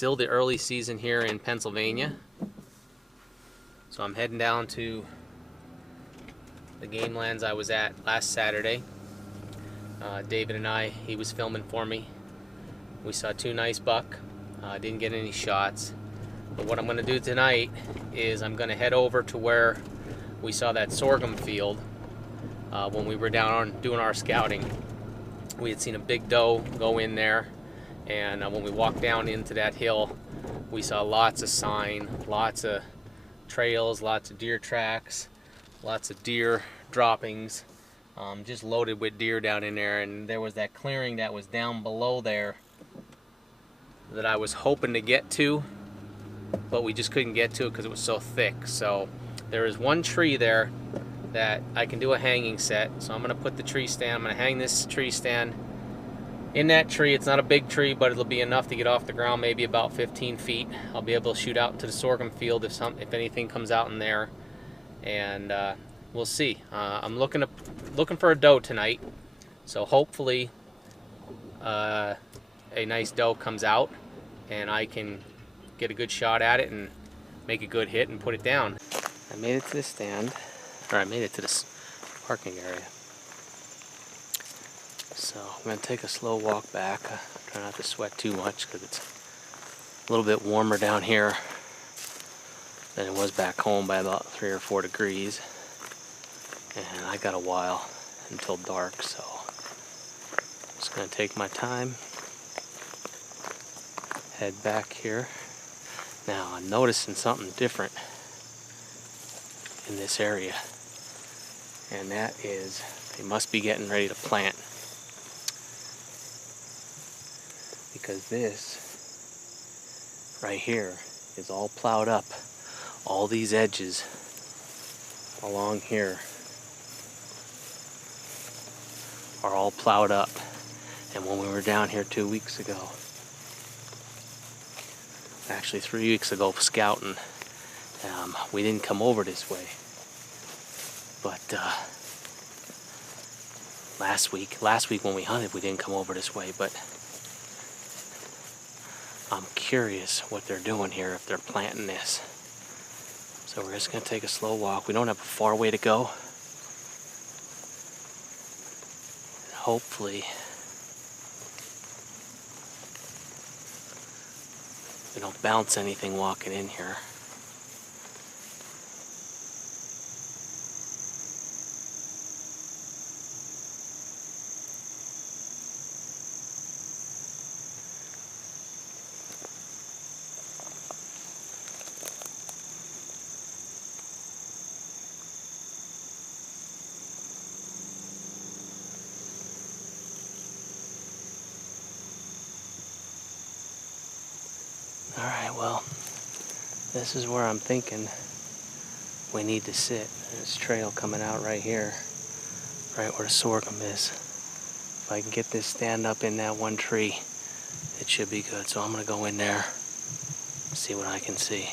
still the early season here in Pennsylvania. So I'm heading down to the game lands I was at last Saturday. David and I, he was filming for me. We saw 2 nice buck. Didn't get any shots. But what I'm going to do tonight is I'm going to head over to where we saw that sorghum field when we were down on doing our scouting. We had seen a big doe go in there, and when we walked down into that hill, we saw lots of sign, lots of trails, lots of deer tracks, lots of deer droppings, just loaded with deer down in there. And there was that clearing that was down below there that I was hoping to get to, but we just couldn't get to it because it was so thick. So there is one tree there that I can do a hanging set. So I'm going to put the tree stand, I'm going to hang this tree stand in that tree. It's not a big tree, but it'll be enough to get off the ground, maybe about 15 feet. I'll be able to shoot out into the sorghum field if anything comes out in there, and we'll see. I'm looking for a doe tonight, so hopefully a nice doe comes out and I can get a good shot at it and make a good hit and put it down. I made it to the stand, or I made it to this parking area. So I'm going to take a slow walk back. Try not to sweat too much because it's a little bit warmer down here than it was back home by about 3 or 4 degrees. And I got a while until dark, so I'm just going to take my time, head back here. Now I'm noticing something different in this area, and that is they must be getting ready to plant, because this right here is all plowed up. All these edges along here are all plowed up. And when we were down here 2 weeks ago, actually 3 weeks ago scouting, we didn't come over this way. But last week when we hunted, we didn't come over this way. But I'm curious what they're doing here, if they're planting this. So we're just going to take a slow walk. We don't have a far way to go. Hopefully we don't bounce anything walking in here. Alright, well, this is where I'm thinking we need to sit. There's a trail coming out right here, right where the sorghum is. If I can get this stand up in that one tree, it should be good. So I'm going to go in there, see what I can see.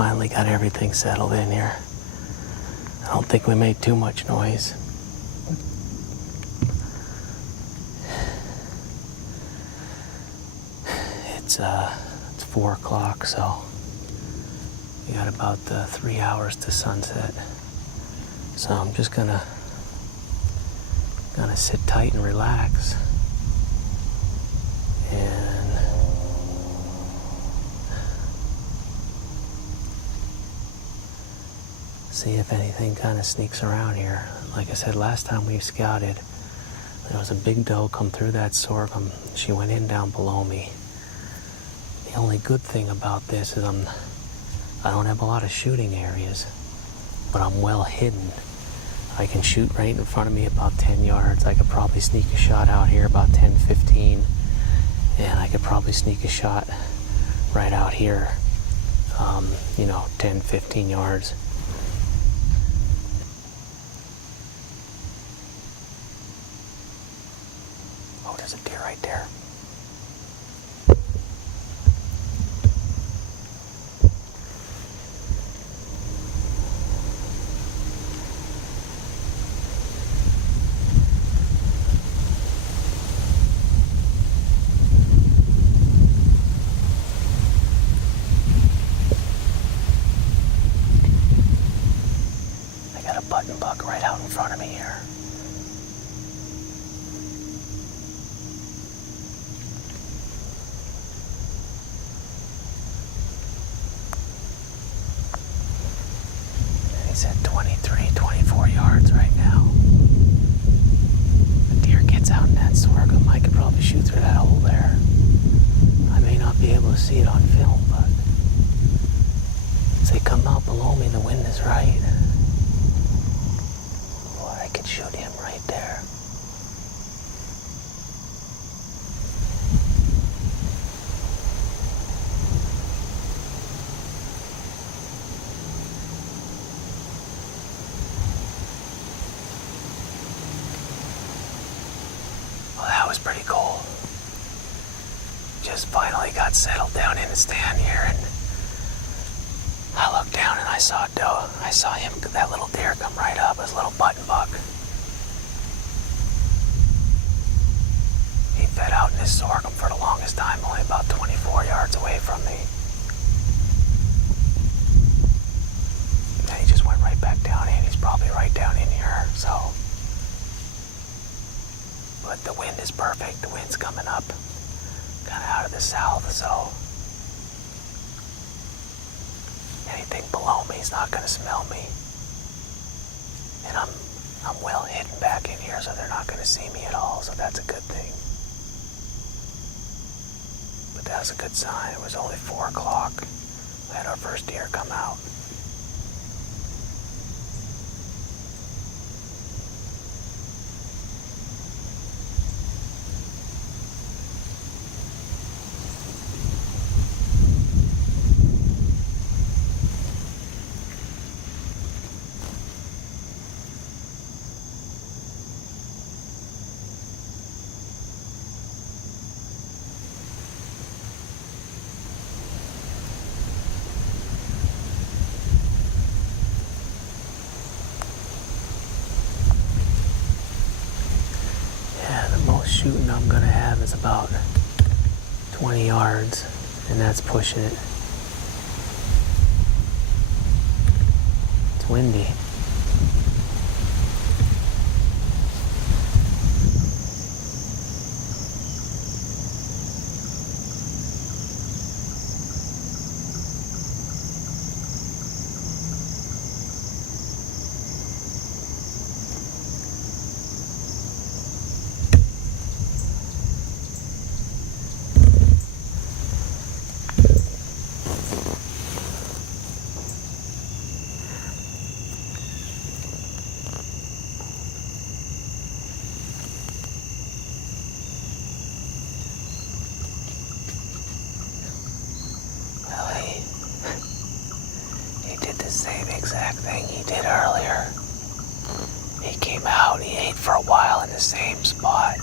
finally got everything settled in here. I don't think we made too much noise. It's 4 o'clock, so we got about 3 hours to sunset. So I'm just gonna sit tight and relax and see if anything kind of sneaks around here. Like I said, last time we scouted, there was a big doe come through that sorghum. She went in down below me. The only good thing about this is I don't have a lot of shooting areas, but I'm well hidden. I can shoot right in front of me about 10 yards. I could probably sneak a shot out here about 10, 15, and I could probably sneak a shot right out here, 10, 15 yards. Oh, there's a deer right there. Button buck right out in front of me here. And he's at 23, 24 yards right now. The deer gets out in that sorghum. I could probably shoot through that hole there. I may not be able to see it on film, but as they come out below me, the wind is right. Shoot him right there. Well, that was pretty cool. Just finally got settled down in the stand here, and I looked down and I saw doe. I saw him, that little deer, come right up, his little button buck. He fed out in his sorghum for the longest time, only about 24 yards away from me. And he just went right back down in. He's probably right down in here, so. But the wind is perfect. The wind's coming up, kind of out of the south, so anything below me is not going to smell me. And I'm well hidden back in here, so they're not going to see me at all, so that's a good thing. But that was a good sign. It was only 4 o'clock. We had our first deer come out. Shooting I'm gonna have is about 20 yards, and that's pushing it. It's windy. Same exact thing he did earlier. He came out, he ate for a while in the same spot,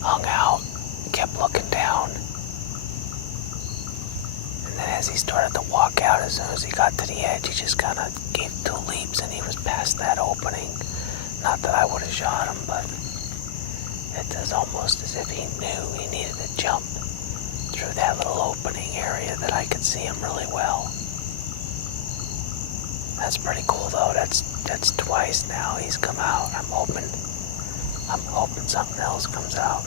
hung out, kept looking down, and then as he started to walk out, as soon as he got to the edge, he just kind of gave 2 leaps and he was past that opening. Not that I would have shot him, but it is almost as if he knew he needed to jump through that little opening area that I could see him really well. That's pretty cool though. That's twice now he's come out. I'm hoping something else comes out.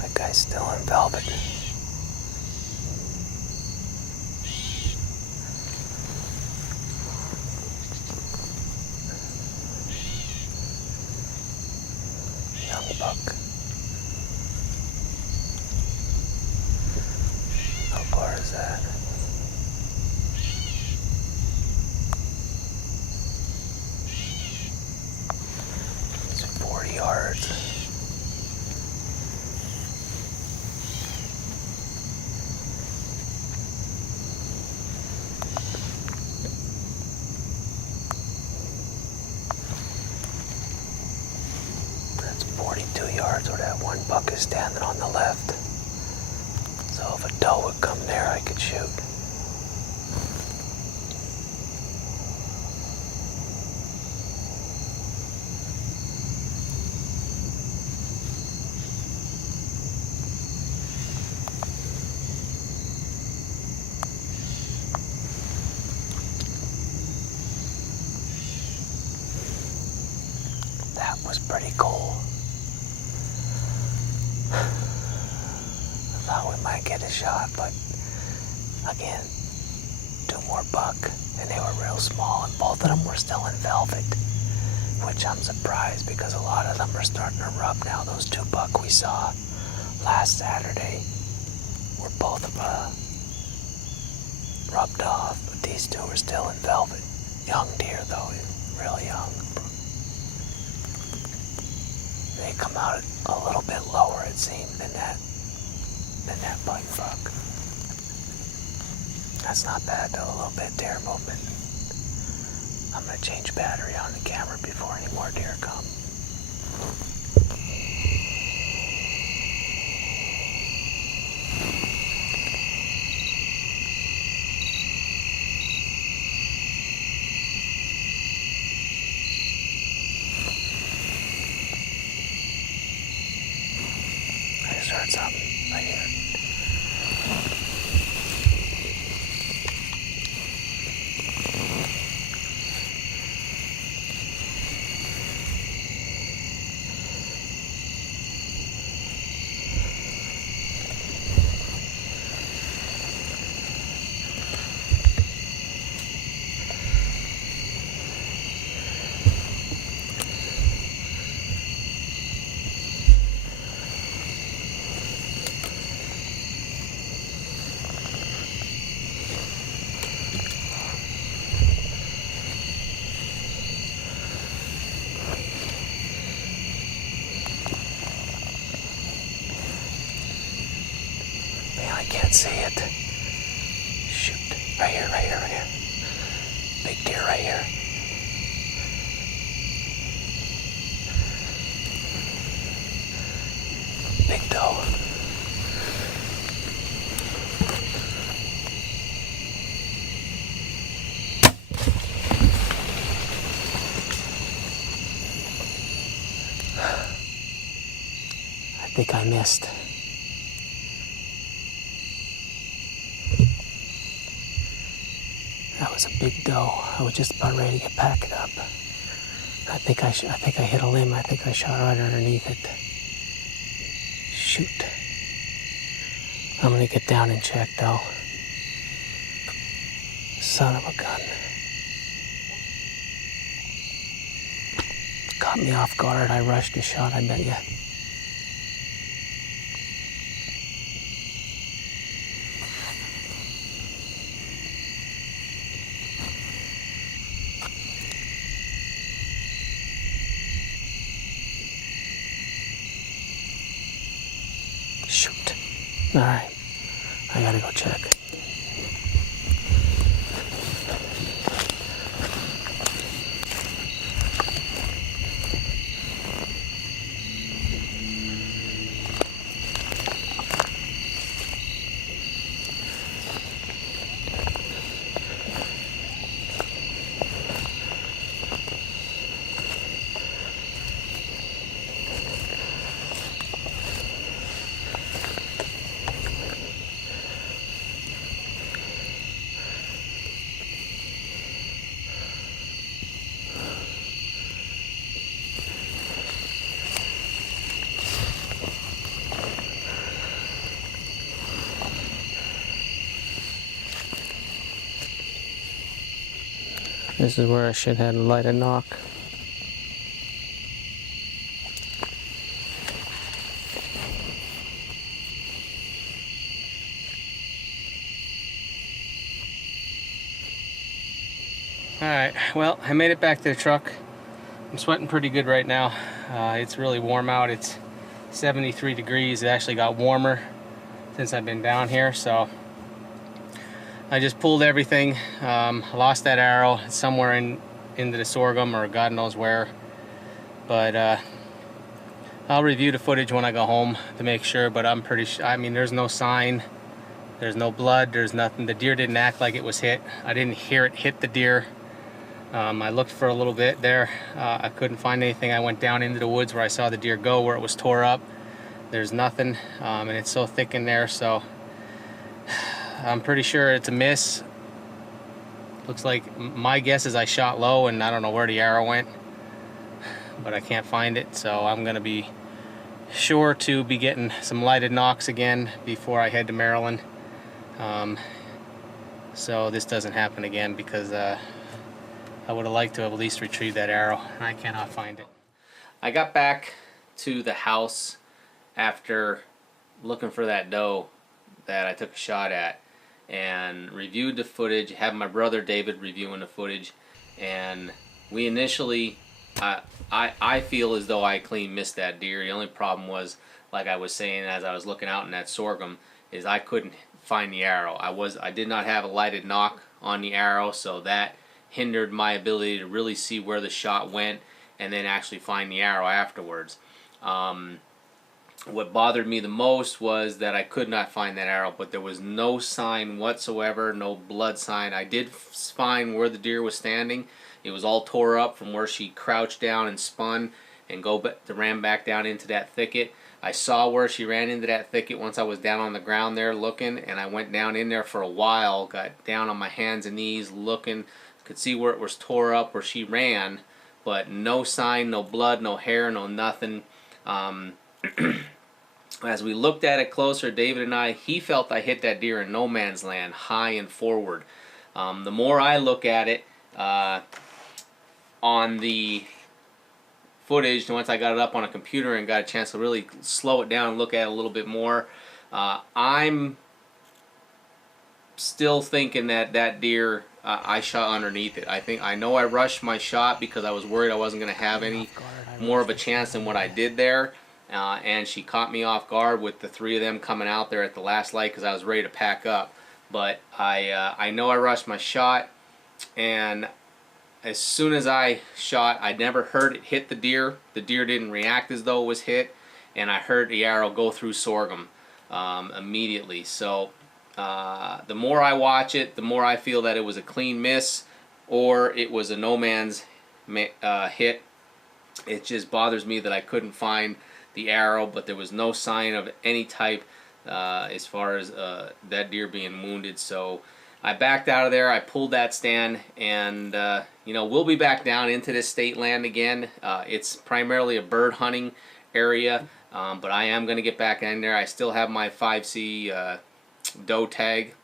That guy's still in velvet. Buck. How far is that? It's 40 yards. That's 42 yards where that one buck is standing on the left. So if a doe would come there, I could shoot. That was pretty cool. I thought we might get a shot, but again, 2 more buck, and they were real small, and both of them were still in velvet, which I'm surprised because a lot of them are starting to rub now. Those 2 buck we saw last Saturday were both rubbed off, but these 2 were still in velvet. Young deer though, really young. They come out a little bit lower, it seemed, than that button buck. That's not bad though, a little bit deer movement. I'm gonna change battery on the camera before any more deer come. I just heard something right here. I can't see it. Shoot. Right here, right here, right here. Big deer right here. Big doe. I think I missed. That was a big doe. I was just about ready to get packed up. I think I hit a limb. I think I shot right underneath it. Shoot. I'm gonna get down and check though. Son of a gun. Caught me off guard. I rushed a shot, I bet you. Shoot. All right. I gotta go check. This is where I should have lighted knock. Alright, well, I made it back to the truck. I'm sweating pretty good right now. It's really warm out. It's 73 degrees. It actually got warmer since I've been down here, so I just pulled everything. Lost that arrow. It's somewhere into the sorghum or God knows where. But I'll review the footage when I go home to make sure, but I'm pretty sure. I mean, there's no sign. There's no blood. There's nothing. The deer didn't act like it was hit. I didn't hear it hit the deer. I looked for a little bit there. I couldn't find anything. I went down into the woods where I saw the deer go, where it was tore up. There's nothing, and it's so thick in there, so I'm pretty sure it's a miss. Looks like, my guess is I shot low and I don't know where the arrow went, but I can't find it, so I'm gonna be sure to be getting some lighted knocks again before I head to Maryland, so this doesn't happen again, because I would have liked to have at least retrieved that arrow, and I cannot find it. I got back to the house after looking for that doe that I took a shot at, and reviewed the footage, had my brother David reviewing the footage, and we initially, I feel as though I clean missed that deer. The only problem was, like I was saying as I was looking out in that sorghum, is I couldn't find the arrow. I did not have a lighted knock on the arrow, so that hindered my ability to really see where the shot went and then actually find the arrow afterwards. What bothered me the most was that I could not find that arrow, but there was no sign whatsoever, no blood sign. I did find where the deer was standing. It was all tore up from where she crouched down and spun and ran back down into that thicket. I saw where she ran into that thicket once I was down on the ground there looking, and I went down in there for a while, got down on my hands and knees looking, could see where it was tore up where she ran, but no sign, no blood, no hair, no nothing. As we looked at it closer, David and I, he felt I hit that deer in no man's land, high and forward. The more I look at it on the footage, once I got it up on a computer and got a chance to really slow it down and look at it a little bit more, I'm still thinking that that deer, I shot underneath it. I know I rushed my shot because I was worried I wasn't going to have any more of a chance than what I did there. And she caught me off guard with the three of them coming out there at the last light because I was ready to pack up. But I know I rushed my shot, and as soon as I shot, I never heard it hit the deer. The deer didn't react as though it was hit, and I heard the arrow go through sorghum immediately. So the more I watch it, the more I feel that it was a clean miss or it was a no man's hit. It just bothers me that I couldn't find the arrow, but there was no sign of any type as far as that deer being wounded. So I backed out of there. I pulled that stand, and you know, we'll be back down into this state land again. It's primarily a bird hunting area, but I am going to get back in there. I still have my 5C doe tag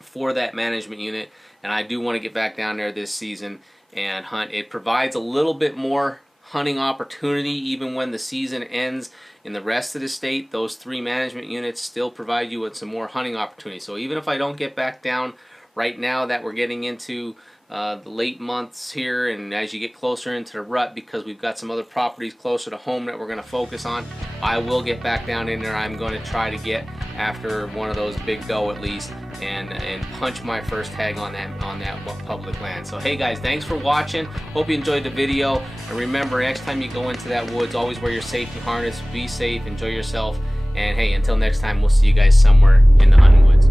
for that management unit, and I do want to get back down there this season and hunt. It provides a little bit more hunting opportunity even when the season ends in the rest of the state. Those 3 management units still provide you with some more hunting opportunity. So even if I don't get back down right now that we're getting into the late months here, and as you get closer into the rut, because we've got some other properties closer to home that we're going to focus on, I will get back down in there. I'm going to try to get after one of those big doe at least, and punch my first tag on that public land. So hey guys, thanks for watching. Hope you enjoyed the video, and remember, next time you go into that woods, always wear your safety harness, be safe, enjoy yourself, and hey, until next time, we'll see you guys somewhere in the hunting woods.